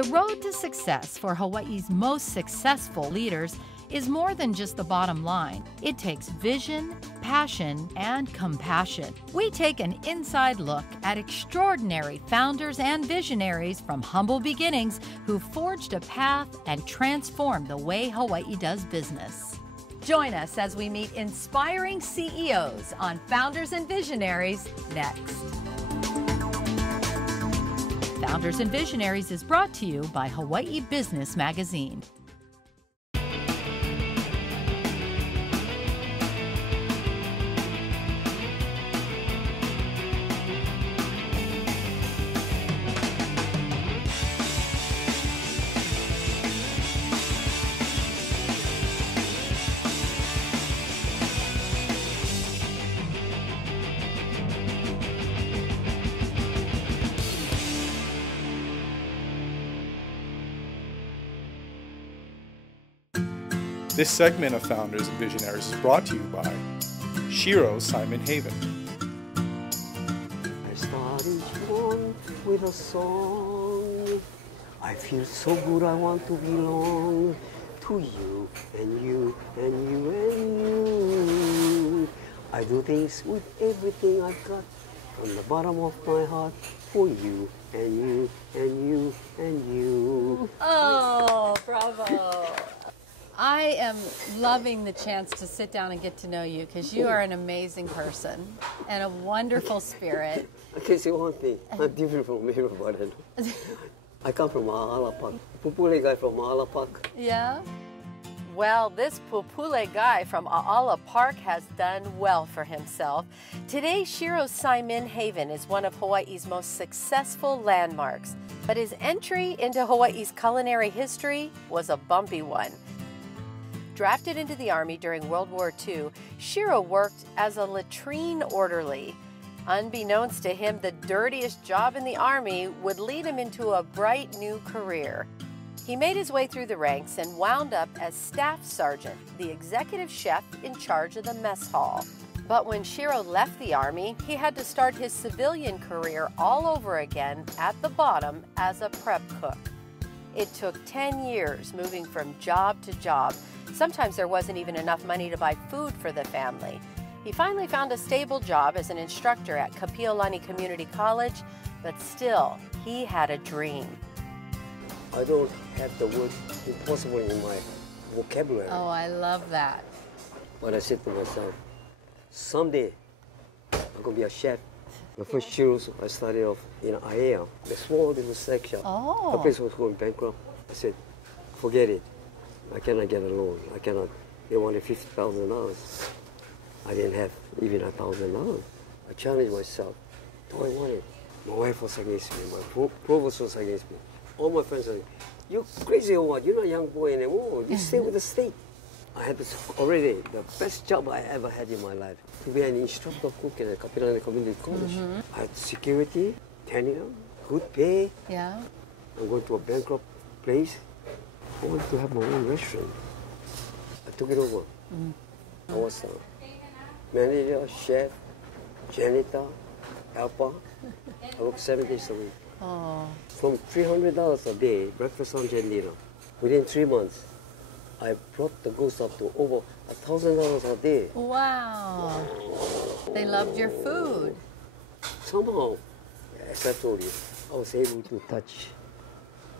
The road to success for Hawaii's most successful leaders is more than just the bottom line. It takes vision, passion, and compassion. We take an inside look at extraordinary founders and visionaries from humble beginnings who forged a path and transformed the way Hawaii does business. Join us as we meet inspiring CEOs on Founders and Visionaries next. Founders and Visionaries is brought to you by Hawaii Business Magazine. This segment of Founders and Visionaries is brought to you by Shiro, Saimin, Haen. I started each one with a song. I feel so good I want to belong to you and you and you and you. I do things with everything I've got from the bottom of my heart for you and you and you and you. Oh, bravo. I am loving the chance to sit down and get to know you because you are an amazing person and a wonderful spirit. I can say one thing. I'm different from everybody. I come from Aloha Park. Pupule guy from Aloha Park. Yeah? Well, this Pupule guy from Aloha Park has done well for himself. Today, Shiro's Saimin Haven is one of Hawaii's most successful landmarks. But his entry into Hawaii's culinary history was a bumpy one. Drafted into the Army during World War II, Shiro worked as a latrine orderly. Unbeknownst to him, the dirtiest job in the Army would lead him into a bright new career. He made his way through the ranks and wound up as Staff Sergeant, the executive chef in charge of the mess hall. But when Shiro left the Army, he had to start his civilian career all over again at the bottom as a prep cook. It took 10 years moving from job to job. Sometimes there wasn't even enough money to buy food for the family. He finally found a stable job as an instructor at Kapiolani Community College, but still, he had a dream. I don't have the word impossible in my vocabulary. Oh, I love that. But I said to myself, someday I'm going to be a chef. My first churros, I started off in Haen, the small little snack shop. Oh. The place was going bankrupt. I said, forget it. I cannot get a loan. I cannot. They wanted $50,000. I didn't have even $1,000. I challenged myself. Do I want it? My wife was against me. My provost was against me. All my friends said, you crazy or what? You're not a young boy anymore. You stay with the state. I had this already, the best job I ever had in my life. To be an instructor cook at Kapiolani Community College. I had security, tenure, good pay. Yeah. I'm going to a bankrupt place. I wanted to have my own restaurant. I took it over. I was a manager, chef, janitor, helper. I worked 7 days a week. Oh. From $300 a day, breakfast, lunch, and dinner. Within 3 months, I brought the goals up to over $1,000 a day. Wow. They loved your food. Somehow, as I told you, I was able to touch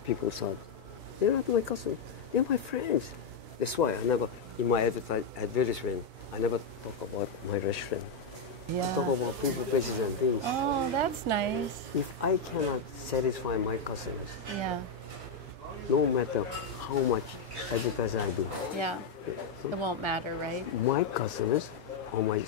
people's heart. They're not my customers, they're my friends. That's why I never, in my advertisement, I never talk about my restaurant. Yeah. I talk about people, places, and things. Oh, that's nice. If I cannot satisfy my customers, Yeah. no matter how much advertising I do, Yeah. It won't matter, right? my customers are my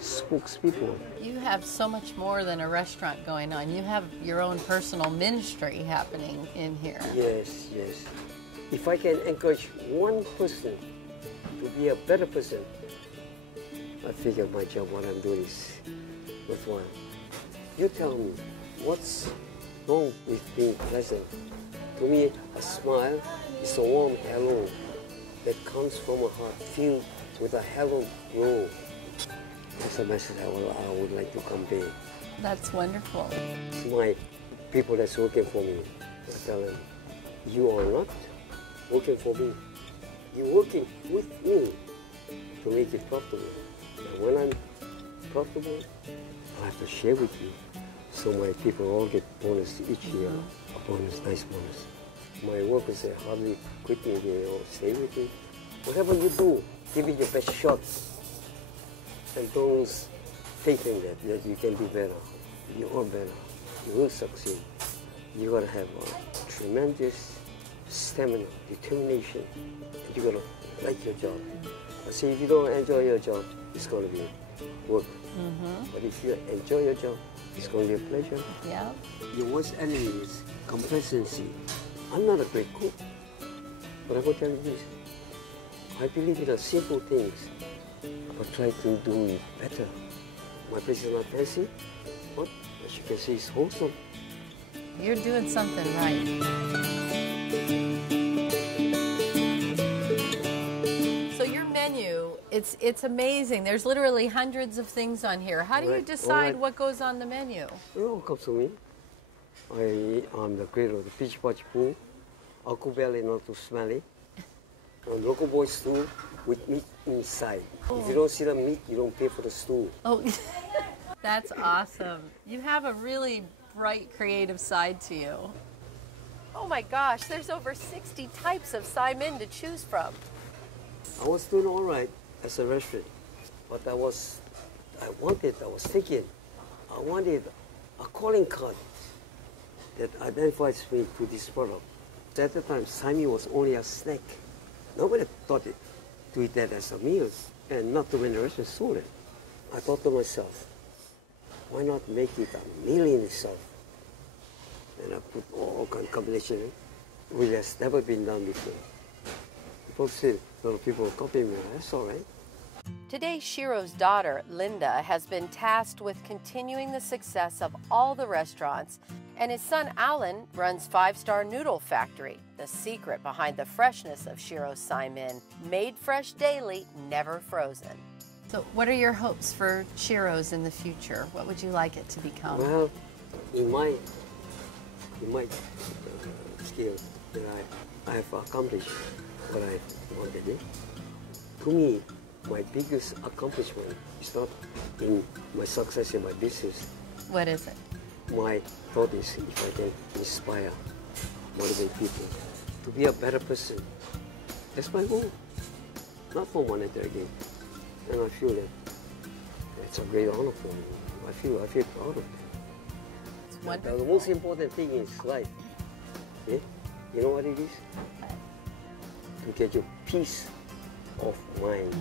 spokespeople. You have so much more than a restaurant going on. You have your own personal ministry happening in here. Yes, yes. If I can encourage one person to be a better person, I figure my job, what I'm doing is worthwhile. You tell me, what's wrong with being pleasant? To me, a smile is a warm hello that comes from a heart filled with a hello glow. That's a message I would like to convey. That's wonderful. My people that's working for me, I tell them, You are not working for me. You're working with me to make it profitable. And when I'm profitable, I have to share with you. So my people all get bonus each year, a bonus, nice bonus. My workers say, hardly quit me, they all stay with me. Whatever you do, give it your best shot. And don't thinking that you can do better. You are better. You will succeed. You gotta have a tremendous stamina, determination, and you gotta like your job. I say if you don't enjoy your job, it's gonna be work. But if you enjoy your job, it's gonna be a pleasure. Yeah. Your worst enemy is complacency. I'm not a great cook, but I will tell you this. I believe in the simple things, but try to do it better. My place is not fancy, but as you can see, it's wholesome. You're doing something right. So your menu, it's amazing. There's literally hundreds of things on here. How do you decide what goes on the menu? It all comes to me. I'm the creator of the Peach Patch Pool, Aku Belly not too smelly, and local boy stew with meat inside. If you don't see the meat, you don't pay for the stew. Oh, that's awesome. You have a really bright, creative side to you. Oh my gosh, there's over 60 types of Saimin to choose from. I was doing all right as a restaurant, but I was thinking, I wanted a calling card that identifies me to this product. At the time, Saimin was only a snack. Nobody thought it to eat that as a meal, and not too many restaurants sold it. I thought to myself, why not make it a meal in itself? And I put all kinds of combination in, which has never been done before. People say, a lot of people copy me. That's all right. Today, Shiro's daughter, Linda, has been tasked with continuing the success of all the restaurants, and his son, Alan, runs 5-Star Noodle Factory, the secret behind the freshness of Shiro's Saimin, made fresh daily, never frozen. So what are your hopes for Shiro's in the future? What would you like it to become? Well, in my skill that I have accomplished what I wanted to do. To me, my biggest accomplishment is not in my success in my business. What is it? My thought is if I can inspire, motivate people to be a better person. That's my goal, not for monetary gain. And I feel that it's a great honor for me. I feel proud of it. It's wonderful. The most important thing is life. Yeah? You know what it is? To get your peace of mind.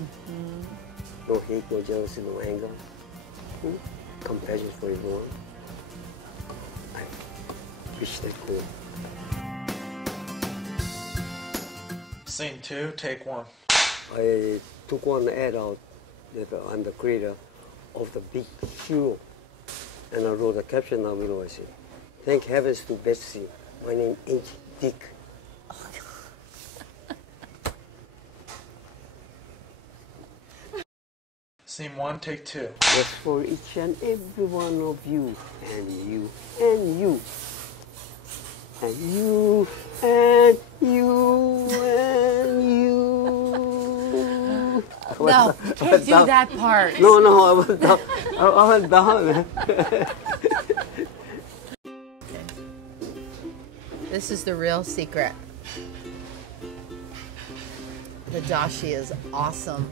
No hate, no jealousy, no anger. Compassion for everyone. I reached that goal. Scene 2, take 1. I took one ad out that I'm the creator of the big Shiro. And I wrote a caption down below. I said, thank heavens to Betsy. My name ain't Dick. Scene 1, take 2. That's for each and every one of you, and you, and you, and you, and you, and you. No, can't do that part. No, I went down. I went down. This is the real secret. The dashi is awesome.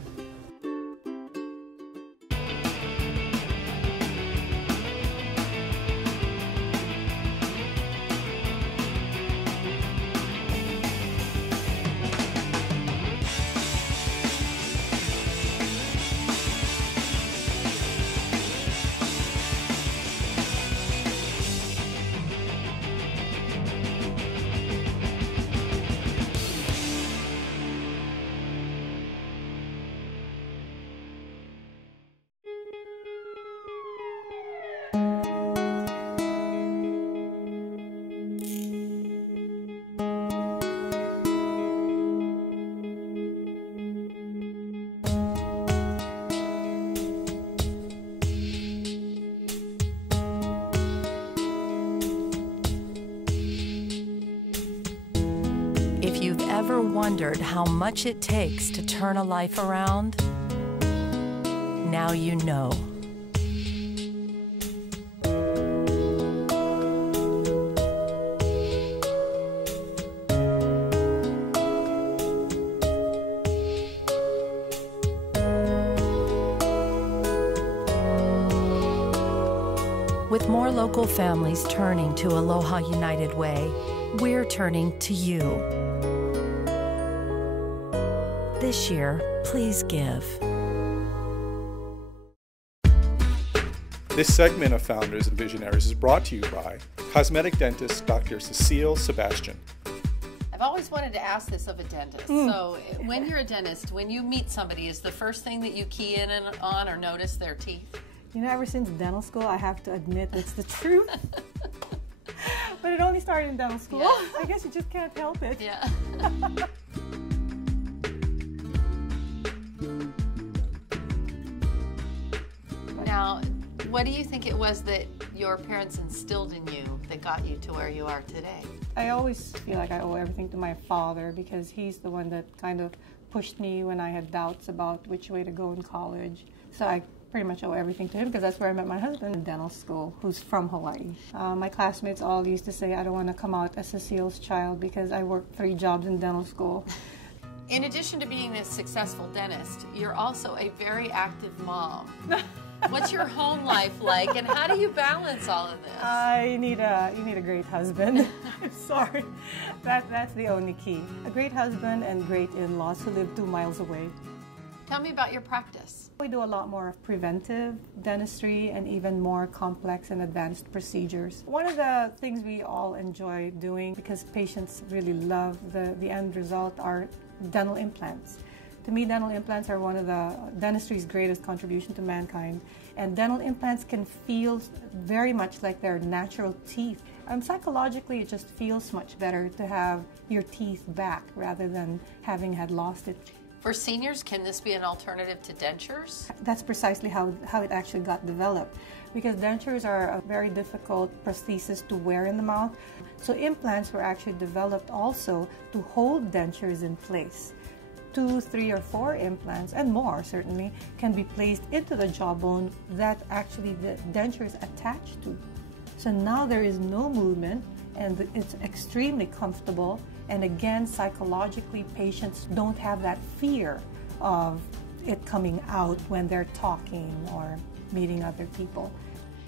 you've ever wondered how much it takes to turn a life around, now you know. With more local families turning to Aloha United Way, we're turning to you. This year, please give. This segment of Founders and Visionaries is brought to you by cosmetic dentist Dr. Cecile Sebastian. I've always wanted to ask this of a dentist. So when you're a dentist, when you meet somebody, is the first thing that you key in on or notice their teeth? You know, ever since dental school, I have to admit it's the truth. But it only started in dental school. Yeah. I guess you just can't help it. Yeah. Now, what do you think it was that your parents instilled in you that got you to where you are today? I always feel like I owe everything to my father because he's the one that kind of pushed me when I had doubts about which way to go in college. So I pretty much owe everything to him because that's where I met my husband in dental school, who's from Hawaii. My classmates all used to say I don't want to come out as Cecile's child because I worked 3 jobs in dental school. In addition to being a successful dentist, you're also a very active mom. What's your home life like, and how do you balance all of this? You need a great husband. I'm sorry. That's the only key. A great husband and great in-laws who live 2 miles away. Tell me about your practice. We do a lot more of preventive dentistry and even more complex and advanced procedures. One of the things we all enjoy doing, because patients really love the end result, are dental implants. To me, dental implants are one of the dentistry's greatest contribution to mankind. And dental implants can feel very much like their natural teeth. Psychologically, it just feels much better to have your teeth back rather than having had lost it. For seniors, can this be an alternative to dentures? That's precisely how it actually got developed, because dentures are a very difficult prosthesis to wear in the mouth. So implants were actually developed also to hold dentures in place. 2, 3, or 4 implants, and more certainly, can be placed into the jawbone that actually the denture is attached to. So now there is no movement, and it's extremely comfortable. And again, psychologically, patients don't have that fear of it coming out when they're talking or meeting other people.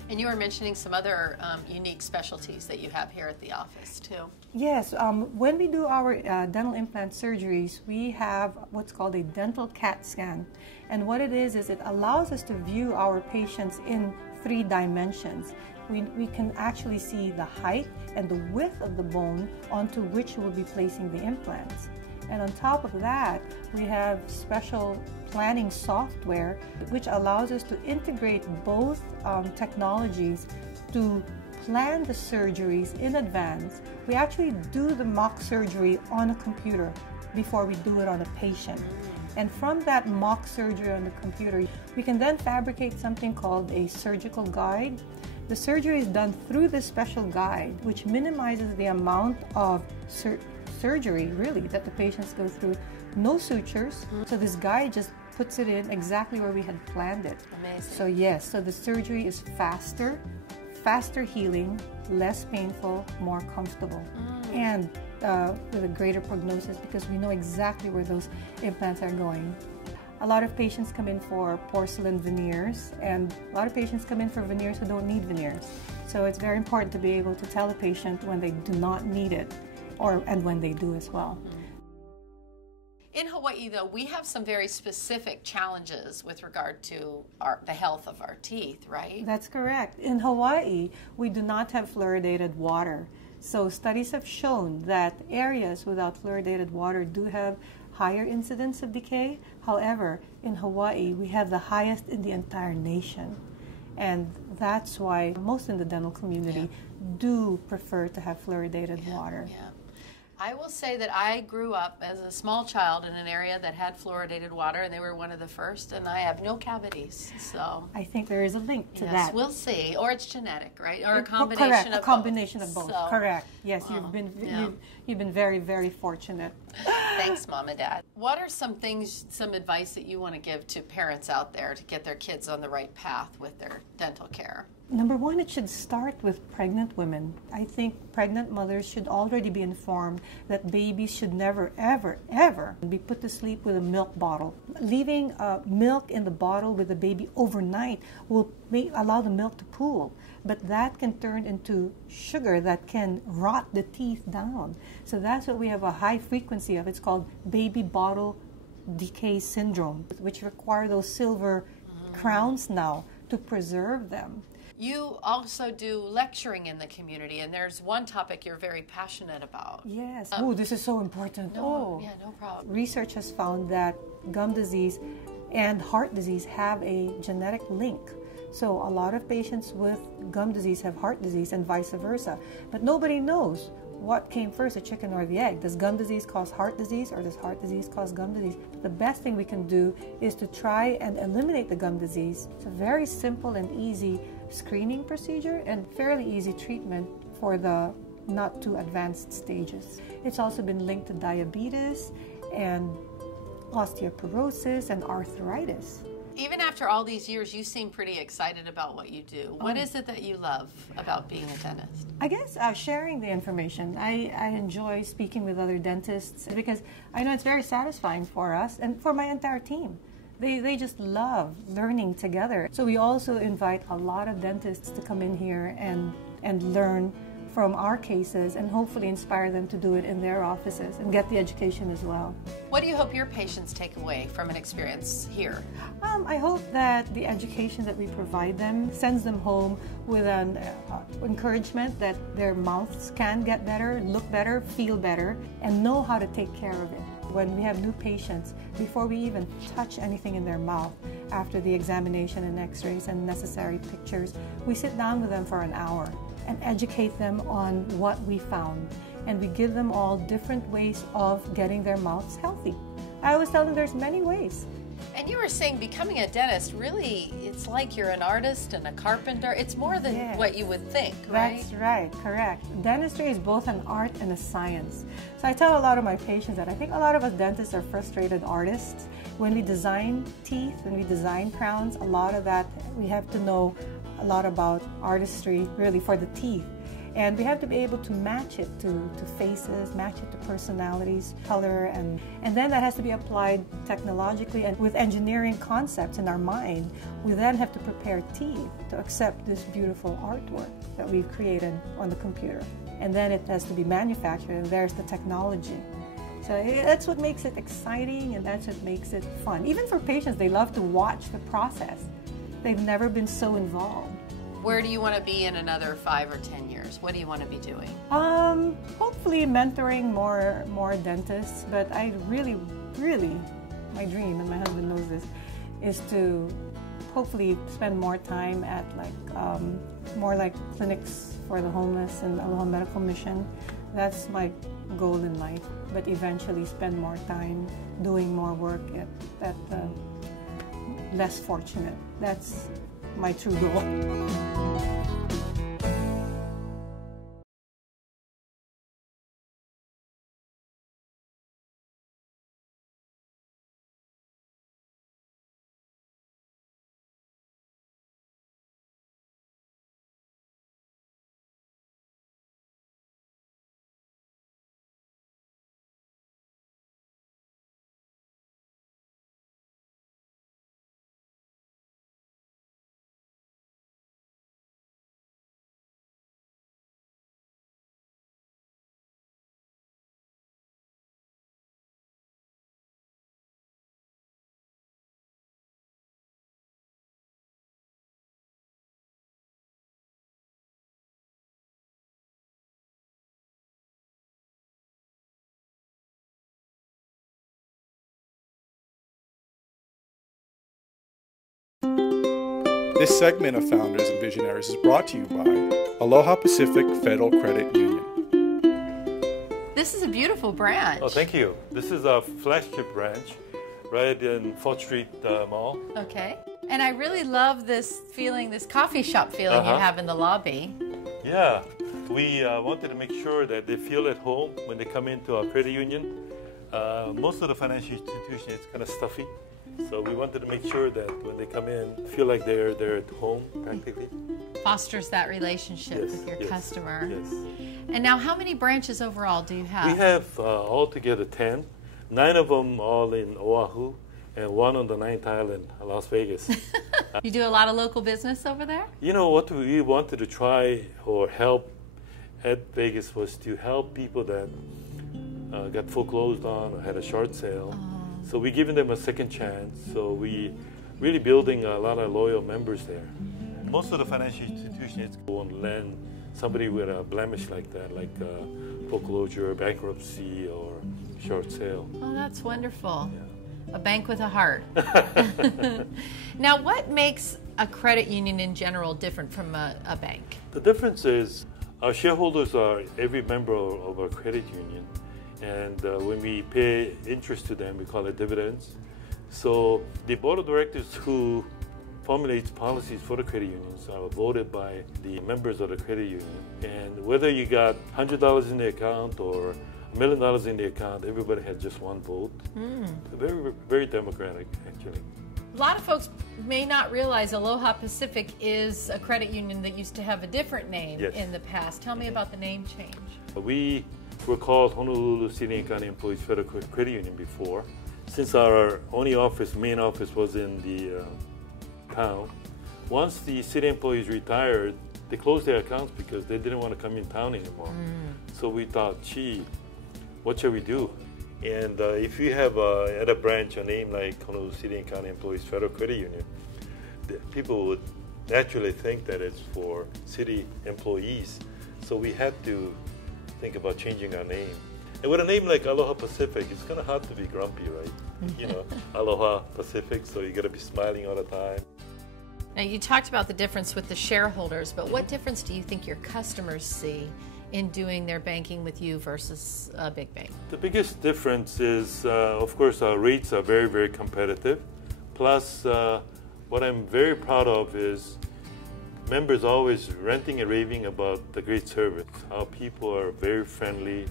And you were mentioning some other unique specialties that you have here at the office, too. Yes, when we do our dental implant surgeries, we have what's called a dental CAT scan. And what it is it allows us to view our patients in 3 dimensions. We can actually see the height and the width of the bone onto which we'll be placing the implants. And on top of that, we have special planning software which allows us to integrate both technologies to plan the surgeries in advance. We actually do the mock surgery on a computer before we do it on a patient. And from that mock surgery on the computer, we can then fabricate something called a surgical guide. The surgery is done through this special guide, which minimizes the amount of surgery, really, that the patients go through. No sutures, so this guide just puts it in exactly where we had planned it. Amazing. So yes, so the surgery is faster healing, less painful, more comfortable, and with a greater prognosis because we know exactly where those implants are going. A lot of patients come in for porcelain veneers, and a lot of patients come in for veneers who don't need veneers. So it's very important to be able to tell a patient when they do not need it, and when they do as well. In Hawaii, though, we have some very specific challenges with regard to the health of our teeth, right? That's correct. In Hawaii, we do not have fluoridated water. So studies have shown that areas without fluoridated water do have higher incidence of decay. However, in Hawaii, we have the highest in the entire nation. And that's why most in the dental community do prefer to have fluoridated water. Yeah. I will say that I grew up as a small child in an area that had fluoridated water, and they were one of the first, and I have no cavities. So I think there is a link to yes, that. we'll see. Or it's genetic, right? Or a combination Correct, of a combination both. of both. So, Correct. Yes, yeah. you've been very, very fortunate. Thanks, Mom and Dad. What are some things, some advice that you want to give to parents out there to get their kids on the right path with their dental care? Number one, it should start with pregnant women. I think pregnant mothers should already be informed that babies should never, ever, ever be put to sleep with a milk bottle. Leaving milk in the bottle with the baby overnight will allow the milk to pool, but that can turn into sugar that can rot the teeth down. So that's what we have a high frequency of. It's called baby bottle decay syndrome, which require those silver crowns now to preserve them. You also do lecturing in the community, and there's one topic you're very passionate about. Yes. Oh, this is so important. Yeah, no problem. Research has found that gum disease and heart disease have a genetic link. So a lot of patients with gum disease have heart disease and vice versa. But nobody knows what came first, the chicken or the egg. Does gum disease cause heart disease, or does heart disease cause gum disease? The best thing we can do is to try and eliminate the gum disease. It's a very simple and easy screening procedure and fairly easy treatment for the not too advanced stages. It's also been linked to diabetes and osteoporosis and arthritis. Even after all these years, you seem pretty excited about what you do. What is it that you love about being a dentist? I guess sharing the information. I enjoy speaking with other dentists because I know it's very satisfying for us and for my entire team. They just love learning together. So we also invite a lot of dentists to come in here and learn from our cases and hopefully inspire them to do it in their offices and get the education as well. What do you hope your patients take away from an experience here? I hope that the education that we provide them sends them home with an encouragement that their mouths can get better, look better, feel better, and know how to take care of it. When we have new patients, before we even touch anything in their mouth, after the examination and x-rays and necessary pictures, we sit down with them for an hour and educate them on what we found. And we give them all different ways of getting their mouths healthy. I always tell them there's many ways. And you were saying becoming a dentist, really, it's like you're an artist and a carpenter. It's more than what you would think, right? That's right, correct. Dentistry is both an art and a science. So I tell a lot of my patients that I think a lot of us dentists are frustrated artists. When we design teeth, when we design crowns, a lot of that, we have to know a lot about artistry, really, for the teeth. And we have to be able to match it to faces, match it to personalities, color, and then that has to be applied technologically and with engineering concepts in our mind. We then have to prepare teeth to accept this beautiful artwork that we've created on the computer. And then it has to be manufactured, and there's the technology. So that's what makes it exciting, and that's what makes it fun. Even for patients, they love to watch the process. They've never been so involved. Where do you want to be in another 5 or 10 years? What do you want to be doing? Hopefully mentoring more dentists, but I really, my dream, and my husband knows this, is to hopefully spend more time at more like clinics for the homeless and Aloha Medical Mission. That's my goal in life, but eventually spend more time doing more work at the less fortunate. That's my true goal. This segment of Founders and Visionaries is brought to you by Aloha Pacific Federal Credit Union. This is a beautiful branch. Oh, thank you. This is our flagship branch right in 4th Street Mall. Okay. And I really love this feeling, this coffee shop feeling you have in the lobby. Yeah. We wanted to make sure that they feel at home when they come into our credit union. Most of the financial institution is kind of stuffy. So we wanted to make sure that when they come in, feel like they're at home practically. Fosters that relationship with your customer. Yes. And now how many branches overall do you have? We have altogether 10, 9 of them all in Oahu, and 1 on the 9th island, Las Vegas. You do a lot of local business over there? You know, what we wanted to try or help at Vegas was to help people that got foreclosed on or had a short sale. So we're giving them a second chance. So we really building a lot of loyal members there. Most of the financial institutions won't lend somebody with a blemish like that, like foreclosure, bankruptcy, or short sale. Oh, that's wonderful. Yeah. A bank with a heart. Now, what makes a credit union in general different from a bank? The difference is our shareholders are every member of our credit union. And when we pay interest to them, we call it dividends. So the board of directors who formulates policies for the credit unions are voted by the members of the credit union. And whether you got $100 in the account or $1 million in the account, everybody has just one vote. Very, very democratic, actually. A lot of folks may not realize Aloha Pacific is a credit union that used to have a different name in the past. Tell me about the name change. We were called Honolulu City and County Employees Federal Credit Union before. Since our only office, main office, was in the town, once the city employees retired, they closed their accounts because they didn't want to come in town anymore. So we thought, gee, what shall we do? And if you have at a branch a name like Honolulu City and County Employees Federal Credit Union, people would naturally think that it's for city employees. So we had to think about changing our name. And with a name like Aloha Pacific, it's kind of hard to be grumpy, right? You know, Aloha Pacific, so you got to be smiling all the time. Now, you talked about the difference with the shareholders, but what difference do you think your customers see in doing their banking with you versus a big bank? The biggest difference is, of course, our rates are very, very competitive. Plus, what I'm very proud of is members always ranting and raving about the great service. Our people are very friendly,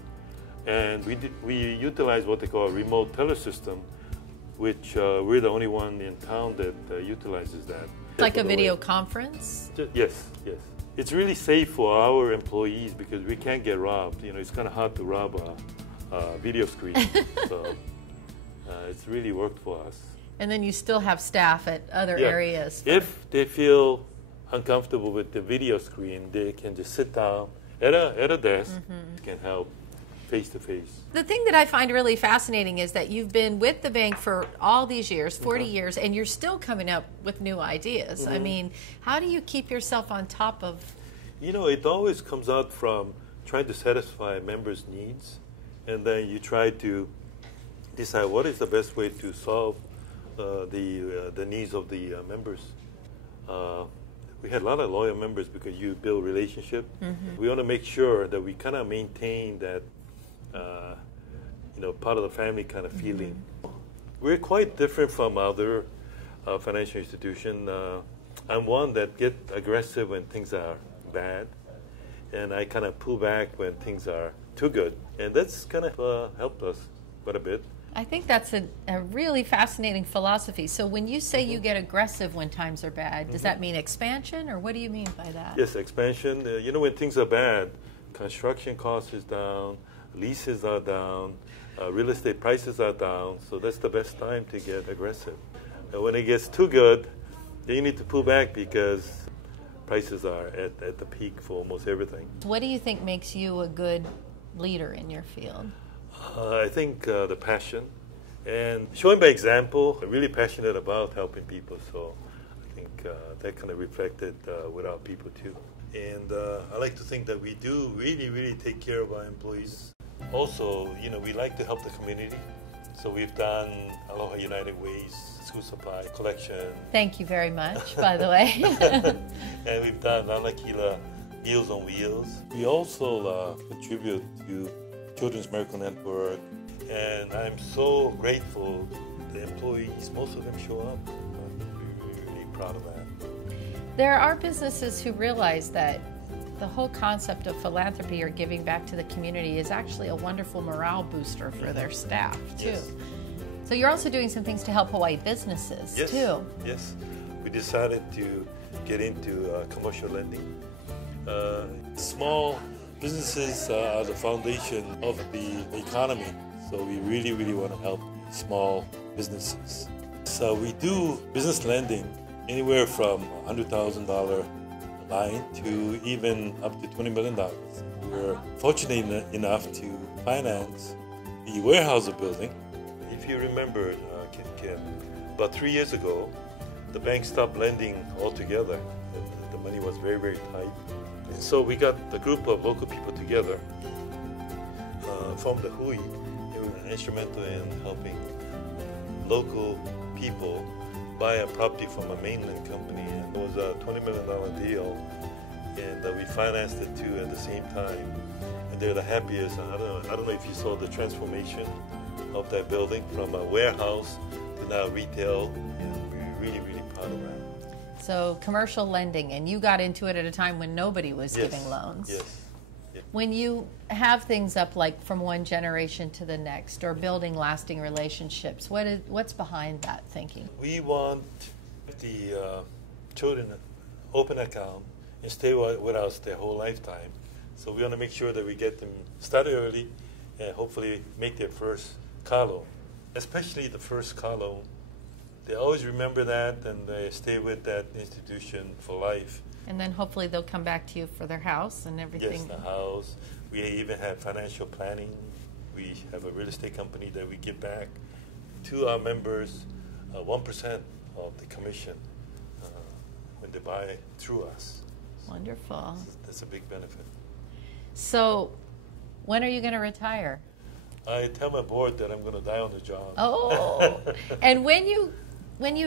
and we utilize what they call a remote teller system, which we're the only one in town that utilizes that. Like a video conference? Yes, yes. It's really safe for our employees because we can't get robbed. You know, it's kind of hard to rob a video screen. So it's really worked for us. And then you still have staff at other areas. If they feel uncomfortable with the video screen, they can just sit down at a desk, can help face to face. The thing that I find really fascinating is that you've been with the bank for all these years, 40 years, and you're still coming up with new ideas. I mean, how do you keep yourself on top of? You know, it always comes out from trying to satisfy members' needs, and then you try to decide what is the best way to solve the needs of the members. We had a lot of loyal members because you build relationship. We want to make sure that we kind of maintain that part of the family kind of feeling. We're quite different from other financial institutions. I'm one that get aggressive when things are bad, and I kind of pull back when things are too good, and that's kind of helped us quite a bit. I think that's a really fascinating philosophy. So when you say you get aggressive when times are bad, does that mean expansion, or what do you mean by that? Yes, expansion. When things are bad, construction costs is down, leases are down, real estate prices are down, so that's the best time to get aggressive. And when it gets too good, then you need to pull back because prices are at the peak for almost everything. What do you think makes you a good leader in your field? I think the passion and showing by example. I'm really passionate about helping people, so I think that kind of reflected with our people too. And I like to think that we do really, really take care of our employees. Also, we like to help the community. So we've done Aloha United Ways, school supply collection. Thank you very much, by the way. And we've done Lanakila Meals on Wheels. We also contribute to Children's Miracle Network, and I'm so grateful the employees, most of them show up. I'm really proud of that. There are businesses who realize that the whole concept of philanthropy or giving back to the community is actually a wonderful morale booster for their staff, too. Yes. So you're also doing some things to help Hawaii businesses, Yes. too. Yes. We decided to get into commercial lending. Small businesses are the foundation of the economy, so we really, really want to help small businesses. So we do business lending anywhere from $100,000 line to even up to $20 million. We're fortunate enough to finance the warehouse building. If you remember, Kim, about 3 years ago, the bank stopped lending altogether. The money was very, very tight. And so we got a group of local people together from the Hui. They were instrumental in helping local people buy a property from a mainland company. And it was a $20 million deal. And we financed it too at the same time. And they're the happiest. I don't know if you saw the transformation of that building from a warehouse to now retail. And we're really, really proud of that. So commercial lending, and you got into it at a time when nobody was Yes. giving loans. Yes. Yeah. When you have things up like from one generation to the next or building lasting relationships, what's behind that thinking? We want the children open account and stay with us their whole lifetime. So we want to make sure that we get them started early and hopefully make their first car loan, especially the first car loan. They always remember that and they stay with that institution for life. And then hopefully they'll come back to you for their house and everything. Yes, the house. We even have financial planning. We have a real estate company that we give back to our members 1% of the commission when they buy through us. Wonderful. That's a big benefit. So when are you going to retire? I tell my board that I'm going to die on the job. Oh, and when you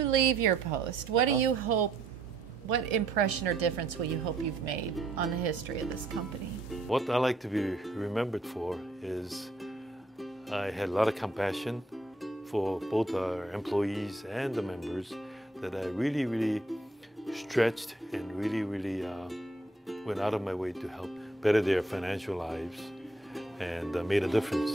leave your post, what do you hope, what impression or difference will you hope you've made on the history of this company? What I like to be remembered for is I had a lot of compassion for both our employees and the members, that I really, really stretched and really, really went out of my way to help better their financial lives and made a difference.